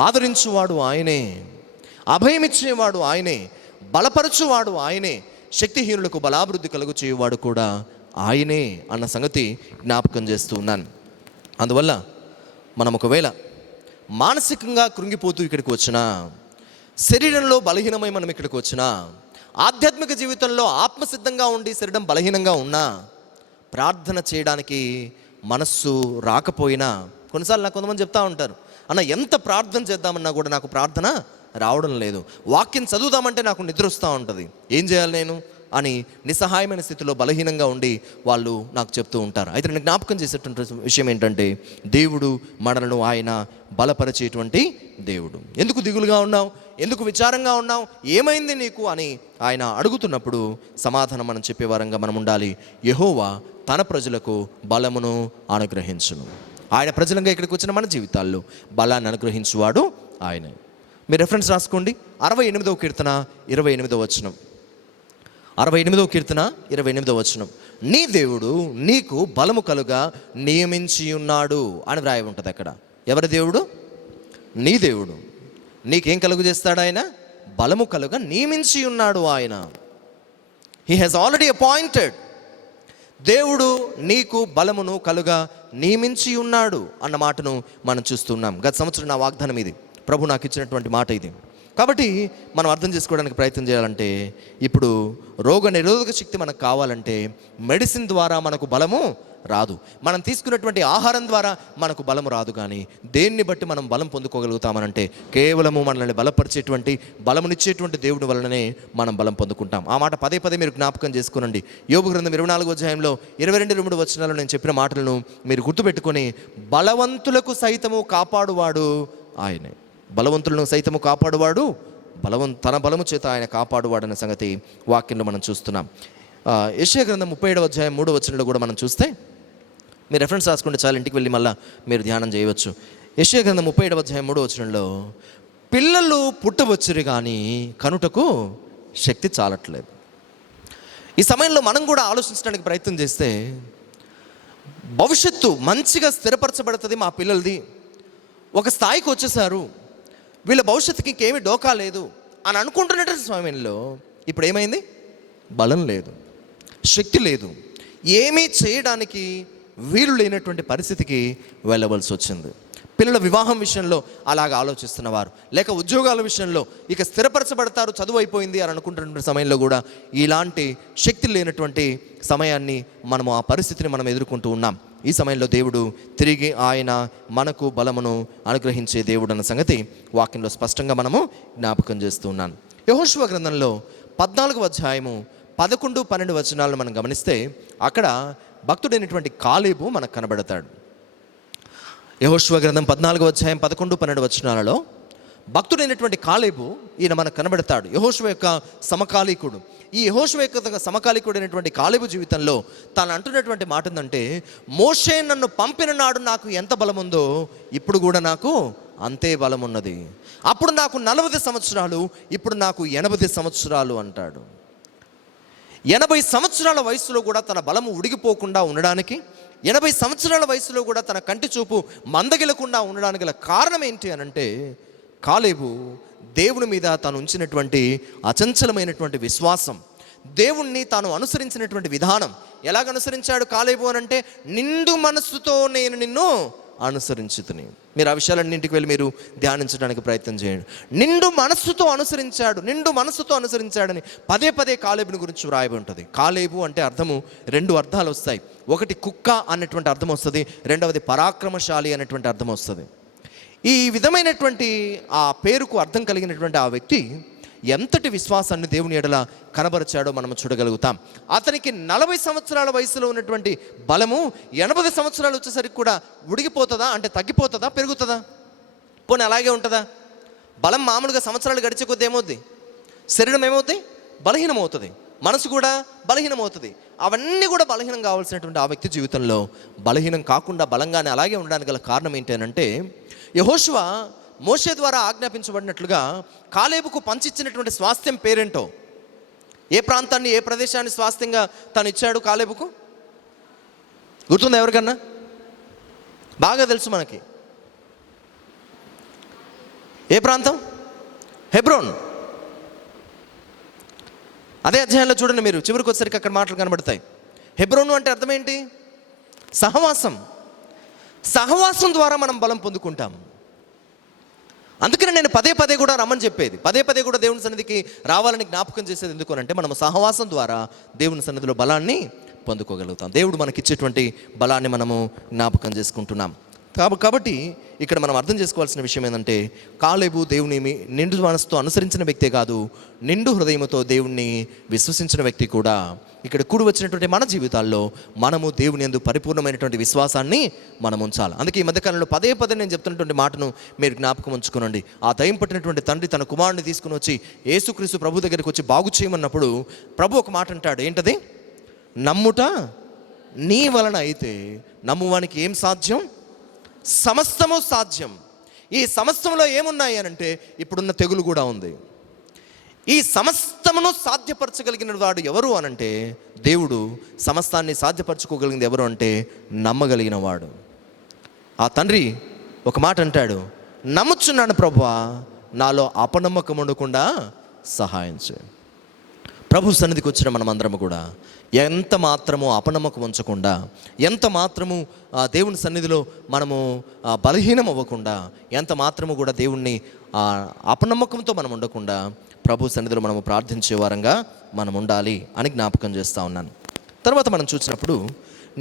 ఆదరించువాడు ఆయనే, అభయమిచ్చేవాడు ఆయనే, బలపరచువాడు ఆయనే, శక్తిహీనులకు బలాభివృద్ధి కలుగు చేయువాడు కూడా ఆయనే అన్న సంగతి జ్ఞాపకం చేస్తూ ఉన్నాను. అందువల్ల మనం ఒకవేళ మానసికంగా కృంగిపోతూ ఇక్కడికి వచ్చినా, శరీరంలో బలహీనమై మనం ఇక్కడికి వచ్చినా, ఆధ్యాత్మిక జీవితంలో ఆత్మసిద్ధంగా ఉండి శరీరం బలహీనంగా ఉన్నా, ప్రార్థన చేయడానికి మనస్సు రాకపోయినా, కొన్నిసార్లు నాకు కొంతమంది చెప్తా ఉంటారు, అన్న ఎంత ప్రార్థన చేద్దామన్నా కూడా నాకు ప్రార్థన రావడం లేదు, వాక్యం చదువుదామంటే నాకు నిద్ర వస్తూ ఉంటుంది, ఏం చేయాలి నేను అని నిస్సహాయమైన స్థితిలో బలహీనంగా ఉండి వాళ్ళు నాకు చెప్తూ ఉంటారు. అయితే నేను జ్ఞాపకం చేసేటువంటి విషయం ఏంటంటే, దేవుడు మనలను ఆయన బలపరిచేటువంటి దేవుడు. ఎందుకు దిగులుగా ఉన్నావు, ఎందుకు విచారంగా ఉన్నావు, ఏమైంది నీకు అని ఆయన అడుగుతున్నప్పుడు సమాధానం మనం చెప్పే వారంగా మనం ఉండాలి. యెహోవా తన ప్రజలకు బలమును అనుగ్రహించును. ఆయన ప్రజలంగా ఇక్కడికి వచ్చిన మన జీవితాల్లో బలాన్ని అనుగ్రహించువాడు ఆయనే. మీరు రెఫరెన్స్ రాసుకోండి. 68వ కీర్తన 28వ వచనం. 68వ కీర్తన 28వ వచనం. నీ దేవుడు నీకు బలము కలుగా నియమించి ఉన్నాడు అని వ్రాయి ఉంటుంది అక్కడ. ఎవరి దేవుడు? నీ దేవుడు. నీకేం కలుగు చేస్తాడు ఆయన? బలము కలుగా నియమించి ఉన్నాడు ఆయన. He has already appointed. దేవుడు నీకు బలమును కలుగా నియమించి ఉన్నాడు అన్న మాటను మనం చూస్తున్నాం. గత సంవత్సరం నా వాగ్దానం ఇది, ప్రభు నాకు ఇచ్చినటువంటి మాట ఇది. కాబట్టి మనం అర్థం చేసుకోవడానికి ప్రయత్నం చేయాలంటే, ఇప్పుడు రోగ నిరోధక శక్తి మనకు కావాలంటే మెడిసిన్ ద్వారా మనకు బలము రాదు, మనం తీసుకున్నటువంటి ఆహారం ద్వారా మనకు బలము రాదు. కానీ దేన్ని బట్టి మనం బలం పొందుకోగలుగుతామనంటే కేవలము మనల్ని బలపరిచేటువంటి, బలమునిచ్చేటువంటి దేవుడి వలననే మనం బలం పొందుకుంటాం. ఆ మాట పదే పదే మీరు జ్ఞాపకం చేసుకోనండి. యోబు గ్రంథం 24వ అధ్యాయంలో 22-23 వచనాల్లో నేను చెప్పిన మాటలను మీరు గుర్తుపెట్టుకొని, బలవంతులకు సైతము కాపాడువాడు ఆయనే. బలవంతులను సైతము కాపాడువాడు, తన బలము చేత ఆయన కాపాడువాడన్న సంగతి వాక్యంలో మనం చూస్తున్నాం. యెషయా గ్రంథం 37వ అధ్యాయం 3వ వచనంలో కూడా మనం చూస్తే, మీరు రెఫరెన్స్ రాసుకుంటే చాలా, ఇంటికి వెళ్ళి మళ్ళీ మీరు ధ్యానం చేయవచ్చు. యెషయా గ్రంథం 37వ అధ్యాయం 3వ వచనంలో, పిల్లలు పుట్టవచ్చురు కానీ కనుటకు శక్తి చాలట్లేదు. ఈ సమయంలో మనం కూడా ఆలోచించడానికి ప్రయత్నం చేస్తే, భవిష్యత్తు మంచిగా స్థిరపరచబడుతుంది మా పిల్లలది, ఒక స్థాయికి వచ్చేసారు, వీళ్ళ భవిష్యత్తుకి ఇంకేమీ డోకా లేదు అని అనుకుంటున్నటువంటి సమయంలో ఇప్పుడు ఏమైంది? బలం లేదు, శక్తి లేదు, ఏమీ చేయడానికి వీలు లేనటువంటి పరిస్థితికి వెళ్ళవలసి వచ్చింది. పిల్లల వివాహం విషయంలో అలాగ ఆలోచిస్తున్నవారు, లేక ఉద్యోగాల విషయంలో ఇక స్థిరపరచబడతారు, చదువు అయిపోయింది అని అనుకుంటున్న సమయంలో కూడా ఇలాంటి శక్తి లేనటువంటి సమయాన్ని మనము, ఆ పరిస్థితిని మనం ఎదుర్కొంటూ ఉన్నాం. ఈ సమయంలో దేవుడు తిరిగి ఆయన మనకు బలమును అనుగ్రహించే దేవుడు అన్న సంగతి వాక్యంలో స్పష్టంగా మనము జ్ఞాపకం చేస్తూ ఉన్నాను. యెహోషువ గ్రంథంలో 14వ అధ్యాయము 11-12 వచనాలను మనం గమనిస్తే, అక్కడ భక్తుడైనటువంటి కాలేబు మనకు కనబడతాడు. యెహోషువ గ్రంథం 14వ అధ్యాయం 11-12 వచనాలలో భక్తుడైనటువంటి కాలేబు ఈయన మనకు కనబడతాడు. యెహోషువ యొక్క సమకాలీకుడు. ఈ యెహోషువ యొక్క సమకాలీకుడైనటువంటి కాలేబు జీవితంలో తాను అంటున్నటువంటి మాట ఏంటంటే, మోషే నన్ను పంపిన నాడు నాకు ఎంత బలం ఉందో ఇప్పుడు కూడా నాకు అంతే బలం ఉన్నది. అప్పుడు నాకు 40 సంవత్సరాలు, ఇప్పుడు నాకు 80 సంవత్సరాలు అంటాడు. 80 సంవత్సరాల వయసులో కూడా తన బలము ఉడిగిపోకుండా ఉండడానికి, 80 సంవత్సరాల వయసులో కూడా తన కంటి చూపు మందగిలకుండా ఉండడానికి గల కారణం ఏంటి అనంటే, కాలేబు దేవుని మీద తాను ఉంచినటువంటి అచంచలమైనటువంటి విశ్వాసం, దేవుణ్ణి తాను అనుసరించినటువంటి విధానం. ఎలాగ అనుసరించాడు కాలేబు అనంటే, నిండు మనస్సుతో నేను నిన్ను అనుసరించుతుని. మీరు ఆ విషయాలన్నింటికి వెళ్ళి మీరు ధ్యానించడానికి ప్రయత్నం చేయండి. నిండు మనస్సుతో అనుసరించాడని పదే పదే కాలేబుని గురించి వ్రాయబడి ఉంటుంది. కాలేబు అంటే అర్థము 2 అర్థాలు వస్తాయి. ఒకటి కుక్క అన్నటువంటి అర్థం వస్తుంది, రెండవది పరాక్రమశాలి అనేటువంటి అర్థం వస్తుంది. ఈ విధమైనటువంటి ఆ పేరుకు అర్థం కలిగినటువంటి ఆ వ్యక్తి ఎంతటి విశ్వాసాన్ని దేవుని ఎడల కనబరిచాడో మనం చూడగలుగుతాం. అతనికి 40 సంవత్సరాల వయసులో ఉన్నటువంటి బలము 80 సంవత్సరాలు వచ్చేసరికి కూడా ఉడిగిపోతుందా, అంటే తగ్గిపోతుందా, పెరుగుతుందా? పోనీ అలాగే ఉంటుందా? బలం మామూలుగా సంవత్సరాలు గడిచే కొద్ది ఏమవుద్ది? శరీరం ఏమవుద్ది? బలహీనమవుతుంది, మనసు కూడా బలహీనమవుతుంది. అవన్నీ కూడా బలహీనం కావాల్సినటువంటి ఆ వ్యక్తి జీవితంలో బలహీనం కాకుండా బలంగానే అలాగే ఉండడానికి గల కారణం ఏంటి అంటే, యెహోషువ మోషే ద్వారా ఆజ్ఞాపించబడినట్లుగా కాలేబుకు పంచిచ్చినటువంటి స్వాస్థ్యం పేరేంటో, ఏ ప్రాంతాన్ని, ఏ ప్రదేశాన్ని స్వాస్థ్యంగా తను ఇచ్చాడు కాలేబుకు? గుర్తుందా ఎవరికన్నా? బాగా తెలుసు మనకి. ఏ ప్రాంతం? హెబ్రోన్. అదే అధ్యాయంలో చూడండి మీరు, చివరికి వచ్చేసరికి అక్కడ మాటలు కనబడతాయి. హెబ్రోను అంటే అర్థం ఏంటి? సహవాసం. సహవాసం ద్వారా మనం బలం పొందుకుంటాం. అందుకని నేను పదే పదే కూడా రమ్మని చెప్పేది, పదే పదే కూడా దేవుని సన్నిధికి రావాలని జ్ఞాపకం చేసేది. ఎందుకు అంటే, మనం సహవాసం ద్వారా దేవుని సన్నిధిలో బలాన్ని పొందుకోగలుగుతాం. దేవుడు మనకిచ్చేటువంటి బలాన్ని మనము జ్ఞాపకం చేసుకుంటున్నాం. కాబట్టి ఇక్కడ మనం అర్థం చేసుకోవాల్సిన విషయం ఏంటంటే, కాలేబు దేవుని నిండు మనసుతో అనుసరించిన వ్యక్తే కాదు, నిండు హృదయంతో దేవుణ్ణి విశ్వసించిన వ్యక్తి కూడా. ఇక్కడ కూడి వచ్చినటువంటి మన జీవితాల్లో మనము దేవుని యందు పరిపూర్ణమైనటువంటి విశ్వాసాన్ని మనం ఉంచాలి. అందుకే ఈ మధ్యకాలంలో పదే పదే నేను చెప్తున్నటువంటి మాటను మీరు జ్ఞాపకం ఉంచుకోనండి. ఆ దయ్యం పట్టినటువంటి తండ్రి తన కుమారుని తీసుకుని వచ్చి యేసుక్రీస్తు ప్రభు దగ్గరికి వచ్చి బాగు చేయమన్నప్పుడు ప్రభు ఒక మాట అంటాడు. ఏంటది? నమ్ముట నీ వలన అయితే నమ్మువానికి ఏం సాధ్యం? సమస్తము సాధ్యం. ఈ సమస్తములో ఏమున్నాయి అనంటే, ఇప్పుడున్న తెగులు కూడా ఉంది. ఈ సమస్తమును సాధ్యపరచగలిగిన వాడు ఎవరు అనంటే, దేవుడు. సమస్తాన్ని సాధ్యపరచుకోగలిగింది ఎవరు అంటే, నమ్మగలిగిన వాడు. ఆ తండ్రి ఒక మాట అంటాడు, నమ్ముచున్నాను ప్రభువా, నాలో అపనమ్మకం ఉండకుండా సహాయం చేయి. ప్రభు సన్నిధికి వచ్చిన మనమందరము కూడా ఎంత మాత్రము అపనమ్మకం ఉంచకుండా, ఎంత మాత్రము దేవుని సన్నిధిలో మనము బలహీనం అవ్వకుండా, ఎంత మాత్రము కూడా దేవుణ్ణి అపనమ్మకంతో మనం ఉండకుండా ప్రభు సన్నిధిలో మనము ప్రార్థించే వారంగా మనం ఉండాలి అని జ్ఞాపకం చేస్తూ ఉన్నాను. తర్వాత మనం చూసినప్పుడు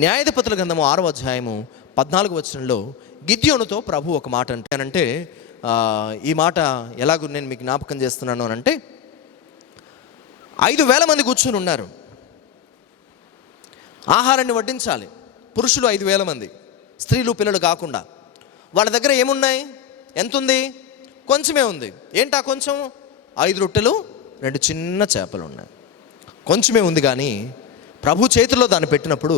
న్యాయాధిపతుల గ్రంథము 6వ అధ్యాయము 14వ వచనంలో గిద్యోనుతో ప్రభు ఒక మాట అంటే ఈ మాట ఎలాగో నేను మీకు జ్ఞాపకం చేస్తున్నాను అని అంటే, 5,000 మంది కూర్చుని ఉన్నారు, ఆహారాన్ని వడ్డించాలి. పురుషులు 5,000 మంది, స్త్రీలు పిల్లలు కాకుండా. వాళ్ళ దగ్గర ఏమున్నాయి? ఎంత ఉంది? కొంచెమే ఉంది. ఏంటా కొంచెం? 5 రొట్టెలు 2 చిన్న చేపలు ఉన్నాయి. కొంచెమే ఉంది, కానీ ప్రభు చేతిలో దాన్ని పెట్టినప్పుడు,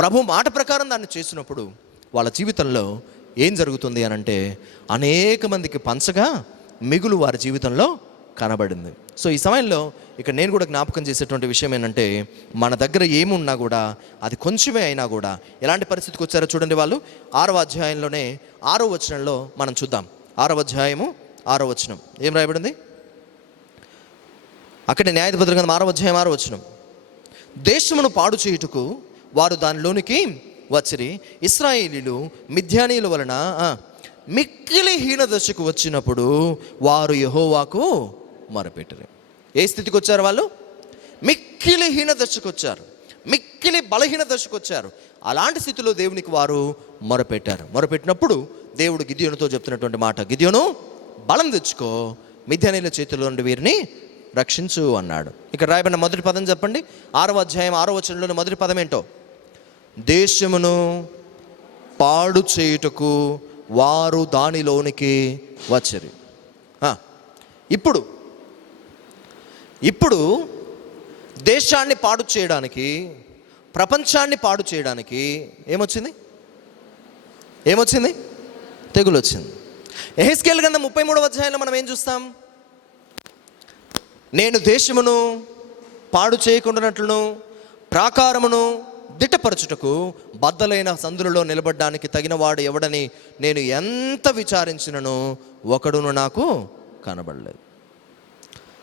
ప్రభు మాట ప్రకారం దాన్ని చేసినప్పుడు వాళ్ళ జీవితంలో ఏం జరుగుతుంది అని అంటే, అనేక మందికి పంచగా మిగులు వారి జీవితంలో కనబడింది. సో ఈ సమయంలో ఇక నేను కూడా జ్ఞాపకం చేసేటువంటి విషయం ఏంటంటే, మన దగ్గర ఏమున్నా కూడా అది కొంచెమే అయినా కూడా ఎలాంటి పరిస్థితికి వచ్చారో చూడండి. వాళ్ళు 6వ అధ్యాయంలోనే 6వ వచనంలో మనం చూద్దాం. 6వ అధ్యాయము 6వ వచనం ఏం రాయబడింది? అక్కడే న్యాయాధిపతుల గ్రంథం 6వ అధ్యాయం 6వ వచనం. దేశమును పాడు చేయుటకు వారు దానిలోనికి వచ్చిరి. ఇశ్రాయేలీలు మిద్యానీయుల వలన మిక్కిలి హీన దశకు వచ్చినప్పుడు వారు యెహోవాకు మొరపెట్టిరి. ఏ స్థితికి వచ్చారు వాళ్ళు? మిక్కిలి హీన దశకు వచ్చారు, మిక్కిలి బలహీన దశకు వచ్చారు. అలాంటి స్థితిలో దేవునికి వారు మొరపెట్టారు. మొరపెట్టినప్పుడు దేవుడు గిద్యోనుతో చెప్తున్నటువంటి మాట, గిద్యోను బలం తెచ్చుకో, మిద్యానీయుల చేతిలో నుండి వీరిని రక్షించు అన్నాడు. ఇక్కడ రాయబడిన మొదటి పదం చెప్పండి. 6వ అధ్యాయం 6వ వచనంలోని మొదటి పదం ఏంటో? దేశమును పాడు చేయుటకు వారు దానిలోనికి వచ్చిరి. ఇప్పుడు దేశాన్ని పాడు చేయడానికి, ప్రపంచాన్ని పాడు చేయడానికి ఏమొచ్చింది? తెగులు వచ్చింది. యెహెజ్కేలు గ్రంథం 33వ అధ్యాయంలో మనం ఏం చూస్తాం? నేను దేశమును పాడు చేయకుండానట్లును ప్రాకారమును దిట్టపరచుటకు బద్దలైన సందులలో నిలబడడానికి తగినవాడు ఎవడని నేను ఎంత విచారించినను ఒకడును నాకు కనబడలేదు.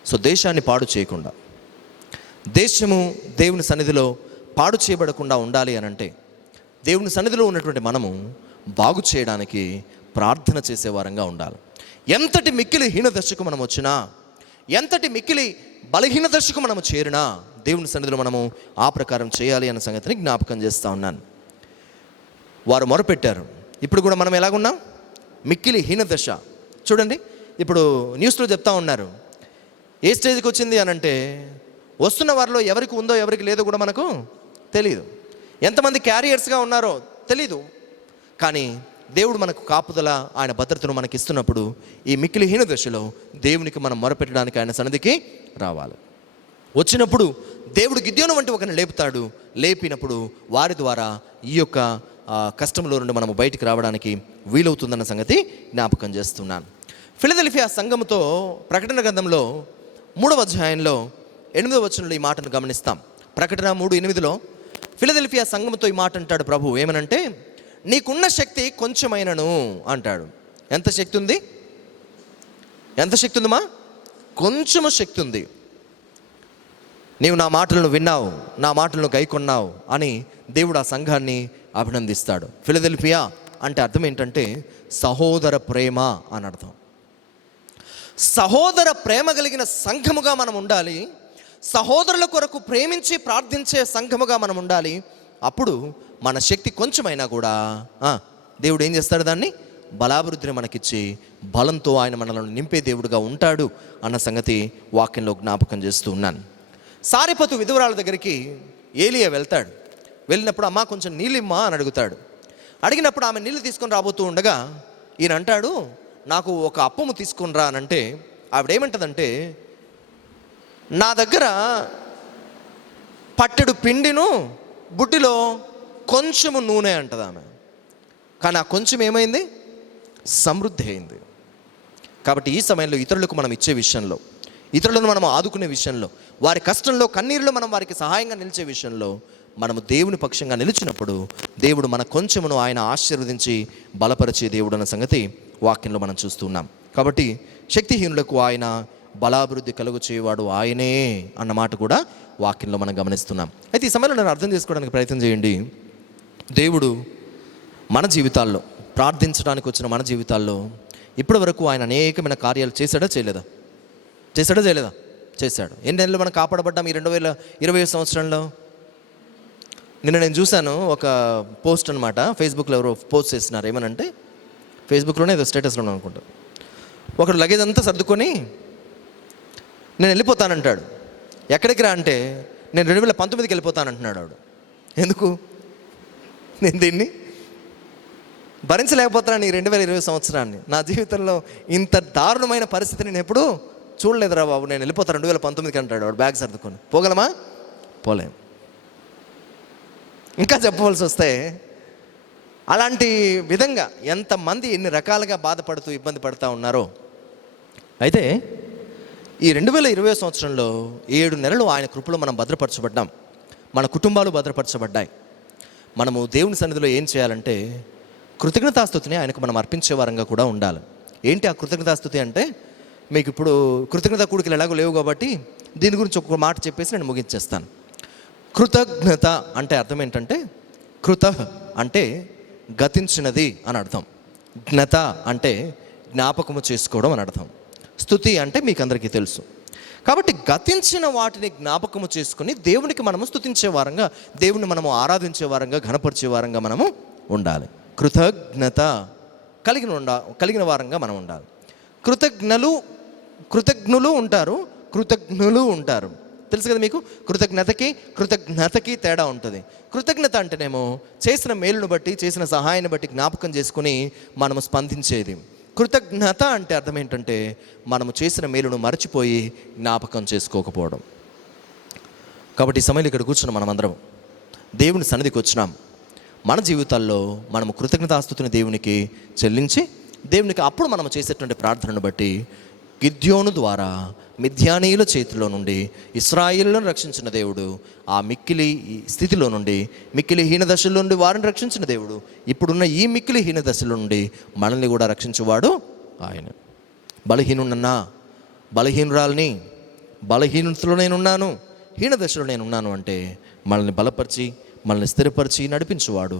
సో దేశాన్ని పాడు చేయకుండా, దేశము దేవుని సన్నిధిలో పాడు చేయబడకుండా ఉండాలి అని అంటే, దేవుని సన్నిధిలో ఉన్నటువంటి మనము బాగు చేయడానికి ప్రార్థన చేసేవారంగా ఉండాలి. ఎంతటి మిక్కిలి హీన దశకు మనం వచ్చినా, ఎంతటి మిక్కిలి బలహీన దశకు మనము చేరినా దేవుని సన్నిధిలో మనము ఆ ప్రకారం చేయాలి అన్న సంగతిని జ్ఞాపకం చేస్తూ ఉన్నాను. వారు మొరపెట్టారు. ఇప్పుడు కూడా మనం ఎలాగున్నాం? మిక్కిలి హీన దశ. చూడండి, ఇప్పుడు న్యూస్లో చెప్తా ఉన్నారు, ఏ స్టేజ్కి వచ్చింది అని అంటే, వస్తున్న వారిలో ఎవరికి ఉందో ఎవరికి లేదో కూడా మనకు తెలియదు. ఎంతమంది క్యారియర్స్గా ఉన్నారో తెలీదు. కానీ దేవుడు మనకు కాపుదల, ఆయన భద్రతను మనకి ఇస్తున్నప్పుడు ఈ మిక్కిలి హీన దశలో దేవునికి మనం మొరపెట్టడానికి ఆయన సన్నిధికి రావాలి. వచ్చినప్పుడు దేవుడు గిద్యోను వంటి ఒకరిని లేపుతాడు. లేపినప్పుడు వారి ద్వారా ఈ యొక్క కష్టంలో నుండి మనము బయటికి రావడానికి వీలవుతుందన్న సంగతి జ్ఞాపకం చేస్తున్నాను. ఫిలదెల్ఫియా సంఘముతో ప్రకటన గ్రంథంలో 3వ అధ్యాయంలో 8వ వచనంలో ఈ మాటను గమనిస్తాం. ప్రకటన 3:8లో ఫిలదెల్ఫియా సంఘముతో ఈ మాట అంటాడు ప్రభు. ఏమనంటే, నీకున్న శక్తి కొంచెమైనను అంటాడు. ఎంత శక్తి ఉంది? ఎంత శక్తి ఉందమ్మా? కొంచెము శక్తి ఉంది. నీవు నా మాటలను విన్నావు, నా మాటలను గైకొన్నావు అని దేవుడు ఆ సంఘాన్ని అభినందిస్తాడు. ఫిలదెల్ఫియా అంటే అర్థం ఏంటంటే సహోదర ప్రేమ అని అర్థం. సహోదర ప్రేమ కలిగిన సంఘముగా మనం ఉండాలి. సహోదరుల కొరకు ప్రేమించి ప్రార్థించే సంఘముగా మనం ఉండాలి. అప్పుడు మన శక్తి కొంచెమైనా కూడా దేవుడు ఏం చేస్తాడు? దాన్ని బలాభివృద్ధిని మనకిచ్చి బలంతో ఆయన మనల్ని నింపే దేవుడుగా ఉంటాడు అన్న సంగతి వాక్యంలో జ్ఞాపకం చేస్తూ ఉన్నాను. సారెపతు విధవరాల దగ్గరికి ఏలియా వెళ్తాడు. వెళ్ళినప్పుడు అమ్మా కొంచెం నీళ్ళిమ్మా అని అడుగుతాడు. అడిగినప్పుడు ఆమె నీళ్ళు తీసుకొని రాబోతూ ఉండగా ఈయన అంటాడు, నాకు ఒక అప్పము తీసుకొని రా అని అంటే, ఆవిడేమంటదంటే, నా దగ్గర పట్టెడు పిండిను బుడ్డిలో కొంచెము నూనె అంటది ఆమె. కానీ ఆ కొంచెం ఏమైంది? సమృద్ధి అయింది. కాబట్టి ఈ సమయంలో ఇతరులకు మనం ఇచ్చే విషయంలో, ఇతరులను మనం ఆదుకునే విషయంలో, వారి కష్టంలో కన్నీరులో మనం వారికి సహాయంగా నిలిచే విషయంలో మనము దేవుని పక్షంగా నిలిచినప్పుడు దేవుడు మన కొంచెమును ఆయన ఆశీర్వదించి బలపరిచే దేవుడు అన్న సంగతి వాక్యంలో మనం చూస్తున్నాం. కాబట్టి శక్తిహీనులకు ఆయన బలాభివృద్ధి కలుగు చేయవాడు ఆయనే అన్నమాట కూడా వాక్యంలో మనం గమనిస్తున్నాం. అయితే ఈ సమయంలో నేను అర్థం చేసుకోవడానికి ప్రయత్నం చేయండి. దేవుడు మన జీవితాల్లో, ప్రార్థించడానికి వచ్చిన మన జీవితాల్లో ఇప్పటి వరకు ఆయన అనేకమైన కార్యాలు చేశాడా చేయలేదా? చేశాడు. ఎన్ని నెలలు మనం కాపాడబడ్డాం ఈ 2020 సంవత్సరంలో? నిన్న నేను చూశాను ఒక పోస్ట్ అనమాట, ఫేస్బుక్లో ఎవరో పోస్ట్ చేస్తున్నారు. ఏమనంటే, ఫేస్బుక్లోనే ఏదో స్టేటస్లో అనుకుంటా, ఒకడు లగేజ్ అంతా సర్దుకొని నేను వెళ్ళిపోతానంటాడు. ఎక్కడికి రా అంటే, నేను 2019కి వెళ్ళిపోతానంటున్నాడు ఆవిడ. ఎందుకు? నేను దీన్ని భరించలేకపోతున్నాను, ఈ 2020 సంవత్సరాన్ని. నా జీవితంలో ఇంత దారుణమైన పరిస్థితి నేను ఎప్పుడూ చూడలేదురా బాబు, నేను వెళ్ళిపోతాను 2019కి అంటాడు వాడు బ్యాగ్ సర్దుకొని. పోగలమా? పోలేం. ఇంకా చెప్పవలసి వస్తే అలాంటి విధంగా ఎంతమంది ఎన్ని రకాలుగా బాధపడుతూ ఇబ్బంది పడుతూ ఉన్నారో. అయితే ఈ 2020 సంవత్సరంలో 7 నెలలు ఆయన కృపలో మనం భద్రపరచబడ్డాం. మన కుటుంబాలు భద్రపరచబడ్డాయి. మనము దేవుని సన్నిధిలో ఏం చేయాలంటే, కృతజ్ఞతాస్తుతిని ఆయనకు మనం అర్పించే వారంగా కూడా ఉండాలి. ఏంటి ఆ కృతజ్ఞతాస్తుతి అంటే, మీకు ఇప్పుడు కృతజ్ఞత కూడికలు ఎలాగో లేవు కాబట్టి దీని గురించి ఒక మాట చెప్పేసి నేను ముగించేస్తాను. కృతజ్ఞత అంటే అర్థం ఏంటంటే, కృత అంటే గతించినది అని అర్థం, జ్ఞత అంటే జ్ఞాపకము చేసుకోవడం అని అర్థం, స్తుతి అంటే మీకు అందరికీ తెలుసు. కాబట్టి గతించిన వాటిని జ్ఞాపకము చేసుకుని దేవునికి మనము స్తుతించే వారంగా, దేవుని మనము ఆరాధించే వారంగా, ఘనపరిచే వారంగా మనము ఉండాలి. కృతజ్ఞత కలిగిన వారంగా మనం ఉండాలి. కృతజ్ఞులు ఉంటారు, కృతజ్ఞులు ఉంటారు. తెలుసు కదా మీకు, కృతజ్ఞతకి తేడా ఉంటుంది. కృతజ్ఞత అంటేనేమో చేసిన మేలును బట్టి, చేసిన సహాయాన్ని బట్టి జ్ఞాపకం చేసుకుని మనము స్పందించేది. కృతజ్ఞత అంటే అర్థం ఏంటంటే, మనము చేసిన మేలును మరచిపోయి జ్ఞాపకం చేసుకోకపోవడం. కాబట్టి ఈ సమయంలో ఇక్కడ కూర్చున్న మనమందరం దేవుని సన్నిధికి వచ్చినాం. మన జీవితాల్లో మనము కృతజ్ఞతాస్తుతిని దేవునికి చెల్లించి, దేవునికి అప్పుడు మనం చేసేటువంటి ప్రార్థనను బట్టి గిద్యోను ద్వారా మిద్యానీయుల చేతిలో నుండి ఇశ్రాయేలును రక్షించిన దేవుడు, ఆ మిక్కిలి స్థితిలో నుండి, మిక్కిలి హీన దశలో నుండి వారిని రక్షించిన దేవుడు, ఇప్పుడున్న ఈ మిక్కిలి హీన దశలో నుండి మనల్ని కూడా రక్షించువాడు ఆయన. బలహీనున్నా, బలహీనురాల్ని, బలహీనతలో నేనున్నాను, హీన దశలో నేనున్నాను అంటే మనల్ని బలపరిచి, మనల్ని స్థిరపరిచి నడిపించువాడు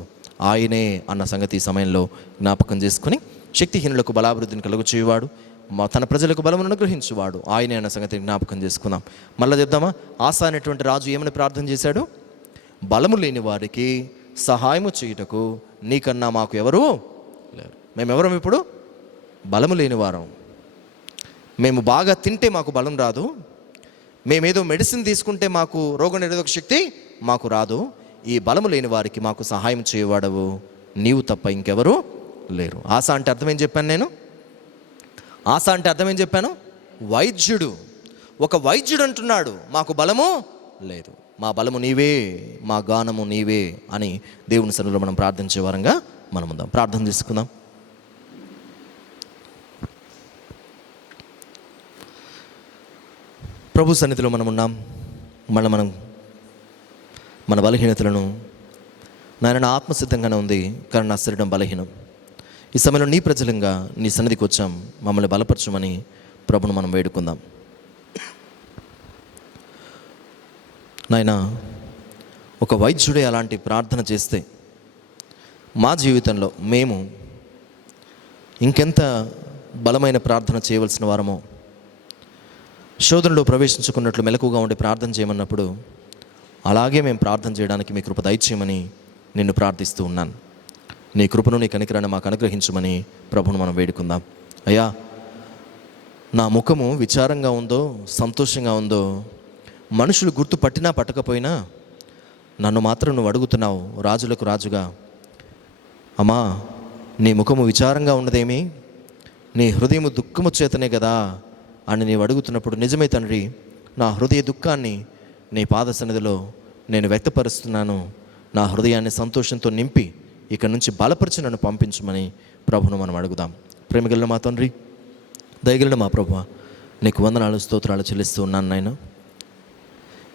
ఆయనే అన్న సంగతి ఈ సమయంలో జ్ఞాపకం చేసుకుని, శక్తిహీనులకు బలాభివృద్ధిని కలుగు చేయువాడు, తన ప్రజలకు బలమును అనుగ్రహించువాడు ఆయనే అన్న సంగతి జ్ఞాపకం చేసుకుందాం. మళ్ళీ చెప్దామా? ఆసా అనేటువంటి రాజు ఏమని ప్రార్థన చేశాడు? బలము లేని వారికి సహాయము చేయుటకు నీకన్నా మాకు ఎవరు లేరు. మేమెవరం ఇప్పుడు? బలము లేని వారం. మేము బాగా తింటే మాకు బలం రాదు, మేమేదో మెడిసిన్ తీసుకుంటే మాకు రోగనిరోధక శక్తి మాకు రాదు. ఈ బలము లేని వారికి మాకు సహాయం చేయవాడవు నీవు తప్ప ఇంకెవరు లేరు. ఆశ అంటే అర్థం ఏం చెప్పాను నేను? ఆశ అంటే అర్థం ఏం చెప్పాను? వైద్యుడు. ఒక వైద్యుడు అంటున్నాడు, మాకు బలము లేదు, మా బలము నీవే, మా గానము నీవే అని దేవుని సన్నిధిలో మనం ప్రార్థించే వారంగా మనం ఉందాం. ప్రార్థన చేసుకుందాం. ప్రభు సన్నిధిలో మనం ఉన్నాం. మనం మన బలహీనతలను, నా ఆత్మసిద్ధంగానే ఉంది కానీ నా శరీరం బలహీనం. ఈ సమయంలో నీ ప్రజలంగా నీ సన్నిధికి వచ్చాం, మమ్మల్ని బలపరచమని ప్రభును మనం వేడుకుందాం. నాయనా, ఒక వైద్యుడే అలాంటి ప్రార్థన చేస్తే మా జీవితంలో మేము ఇంకెంత బలమైన ప్రార్థన చేయవలసిన వారమో. శోధనలో ప్రవేశించుకున్నట్లు మెలకుగా ఉండి ప్రార్థన చేయమన్నప్పుడు అలాగే మేము ప్రార్థన చేయడానికి మీ కృప దయచేయమని నిన్ను ప్రార్థిస్తూ ఉన్నాను. నీ కృపను, నీ కనికరాన్ని మాకు అనుగ్రహించమని ప్రభును మనం వేడుకుందాం. అయ్యా, నా ముఖము విచారంగా ఉందో, సంతోషంగా ఉందో మనుషులు గుర్తు పట్టినా పట్టకపోయినా నన్ను మాత్రం నువ్వు అడుగుతున్నావు, రాజులకు రాజుగా. అమ్మా, నీ ముఖము విచారంగా ఉన్నదేమి, నీ హృదయము దుఃఖము చేతనే కదా అని నీవు అడుగుతున్నప్పుడు, నిజమే తండ్రి, నా హృదయ దుఃఖాన్ని నీ పాద సన్నిధిలో నేను వ్యక్తపరుస్తున్నాను. నా హృదయాన్ని సంతోషంతో నింపి ఇక నుంచి బలపరిచి నన్ను పంపించమని ప్రభును మనం అడుగుదాం. ప్రేమగలిగిన మా తండ్రి, దయగలిగిన మా ప్రభువా, నీకు వందనాలు, స్తోత్రాలు చెల్లిస్తూ ఉన్నాను నాయన.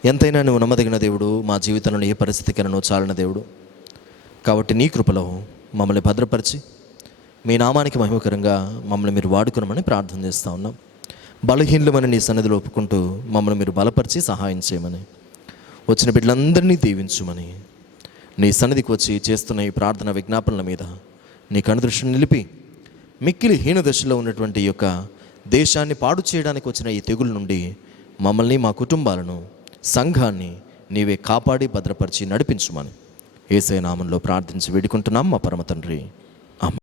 ఎంతైనా నువ్వు నమ్మదగిన దేవుడు, మా జీవితంలో ఏ పరిస్థితికైనా నువ్వు చాలిన దేవుడు. కాబట్టి నీ కృపలో మమ్మల్ని భద్రపరిచి మీ నామానికి మహిమకరంగా మమ్మల్ని మీరు వాడుకునమని ప్రార్థన చేస్తూ ఉన్నాం. బలహీనమని నీ సన్నిధిలో ఒప్పుకుంటూ మమ్మల్ని మీరు బలపరిచి సహాయం చేయమని, వచ్చిన బిడ్డలందరినీ దీవించుమని, నీ సన్నిధికి వచ్చి చేస్తున్న ఈ ప్రార్థన విజ్ఞాపనల మీద నీ కనుదృష్టిని నిలిపి, మిక్కిలి హీన దశలో ఉన్నటువంటి ఈ యొక్క దేశాన్ని పాడు చేయడానికి వచ్చిన ఈ తెగుల నుండి మమ్మల్ని, మా కుటుంబాలను, సంఘాన్ని నీవే కాపాడి భద్రపరిచి నడిపించుమని యేసయ్య నామంలో ప్రార్థించి వేడుకుంటున్నాం మా పరమ తండ్రి.